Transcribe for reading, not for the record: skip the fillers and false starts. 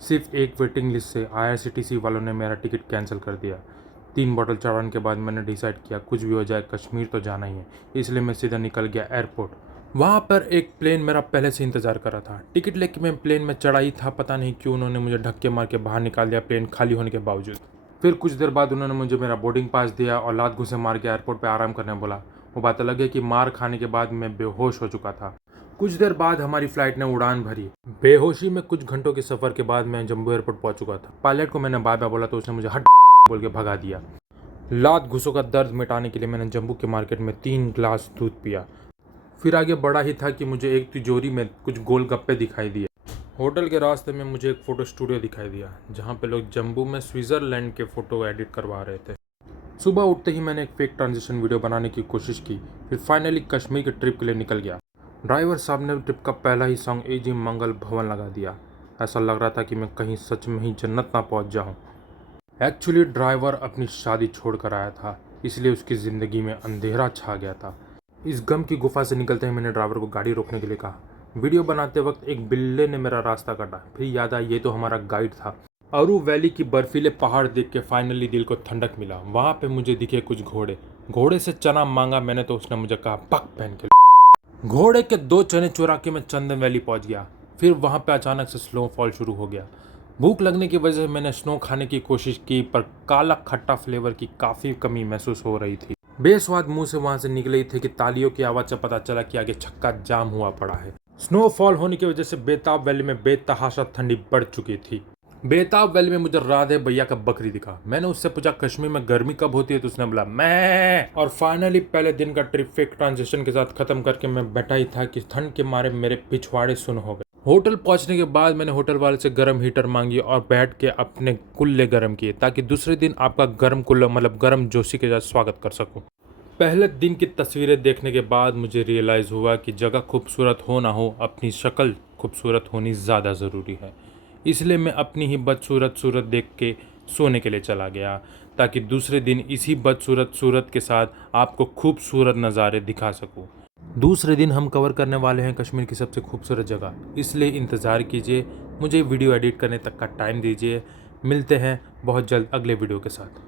सिर्फ एक waiting list से IRCTC वालों ने मेरा टिकट कैंसिल कर दिया। 3 बॉटल चढ़ाने के बाद मैंने डिसाइड किया कुछ भी हो जाए कश्मीर तो जाना ही है, इसलिए मैं सीधा निकल गया एयरपोर्ट। वहाँ पर एक प्लेन मेरा पहले से इंतज़ार कर रहा था। टिकट लेके मैं प्लेन में चढ़ा ही था, पता नहीं क्यों उन्होंने मुझे धक्के मार के बाहर निकाल दिया प्लेन खाली होने के बावजूद। फिर कुछ देर बाद उन्होंने मुझे मेरा बोर्डिंग पास दिया और लात घुसे मार के एयरपोर्ट पे आराम करने बोला। वो बात अलग है कि मार खाने के बाद मैं बेहोश हो चुका था। कुछ देर बाद हमारी फ्लाइट ने उड़ान भरी। बेहोशी में कुछ घंटों के सफ़र के बाद मैं जम्मू एयरपोर्ट पहुंच चुका था। पायलट को मैंने बाय बाय बोला तो उसने मुझे हट बोल के भगा दिया। लात घुसों का दर्द मिटाने के लिए मैंने जम्मू के मार्केट में 3 ग्लास दूध पिया। फिर आगे बढ़ा ही था कि मुझे एक तिजोरी में कुछ गोलगप्पे दिखाई दिए। होटल के रास्ते में मुझे एक फ़ोटो स्टूडियो दिखाई दिया जहाँ पे लोग जम्मू में स्विट्ज़रलैंड के फ़ोटो एडिट करवा रहे थे। सुबह उठते ही मैंने एक फेक ट्रांजिशन वीडियो बनाने की कोशिश की। फिर फाइनली कश्मीर के ट्रिप के लिए निकल गया। ड्राइवर साहब ने ट्रिप का पहला ही सॉन्ग ए जी मंगल भवन लगा दिया। ऐसा लग रहा था कि मैं कहीं सच में ही जन्नत ना पहुंच जाऊं। एक्चुअली ड्राइवर अपनी शादी छोड़ कर आया था, इसलिए उसकी ज़िंदगी में अंधेरा छा गया था। इस गम की गुफा से निकलते ही मैंने ड्राइवर को गाड़ी रोकने के लिए कहा। वीडियो बनाते वक्त एक बिल्ले ने मेरा रास्ता काटा। फिर याद आया ये तो हमारा गाइड था। अरू वैली की बर्फीले पहाड़ देख के फाइनली दिल को ठंडक मिला। वहाँ पे मुझे दिखे कुछ घोड़े। घोड़े से चना मांगा मैंने तो उसने मुझे कहा पक पहन के। घोड़े के 2 चने चुरा के मैं चंदन वैली पहुँच गया। फिर वहाँ पे अचानक से स्नोफॉल शुरू हो गया। भूख लगने की वजह से मैंने स्नो खाने की कोशिश की, पर काला खट्टा फ्लेवर की काफ़ी कमी महसूस हो रही थी। बेस्वाद मुंह से वहाँ से निकले ही थे कि तालियों की आवाज़ से पता चला कि आगे छक्का जाम हुआ पड़ा है। स्नोफॉल होने की वजह से बेताब वैली में बेतहाशा ठंडी बढ़ चुकी थी। बेताब वैली में मुझे राधे भैया का बकरी दिखा। मैंने उससे पूछा कश्मीर में गर्मी कब होती है तो उसने बोला मैं। और फाइनली पहले दिन का ट्रिप फेक ट्रांजिशन के साथ खत्म करके मैं बैठा ही था कि ठंड के मारे मेरे पिछवाड़े सुन हो गए। होटल पहुंचने के बाद मैंने होटल वाले से गर्म हीटर मांगी और बैठ के अपने कुल्ले गर्म किए ताकि दूसरे दिन आपका गर्म कुल्ला मतलब गर्म जोशी के साथ स्वागत कर सकूं। पहले दिन की तस्वीरें देखने के बाद मुझे रियलाइज़ हुआ कि जगह खूबसूरत हो ना हो, अपनी शक्ल खूबसूरत होनी ज़्यादा ज़रूरी है। इसलिए मैं अपनी ही बदसूरत सूरत देख के सोने के लिए चला गया ताकि दूसरे दिन इसी बदसूरत सूरत के साथ आपको खूबसूरत नज़ारे दिखा सकूं। दूसरे दिन हम कवर करने वाले हैं कश्मीर की सबसे खूबसूरत जगह, इसलिए इंतज़ार कीजिए। मुझे वीडियो एडिट करने तक का टाइम दीजिए। मिलते हैं बहुत जल्द अगले वीडियो के साथ।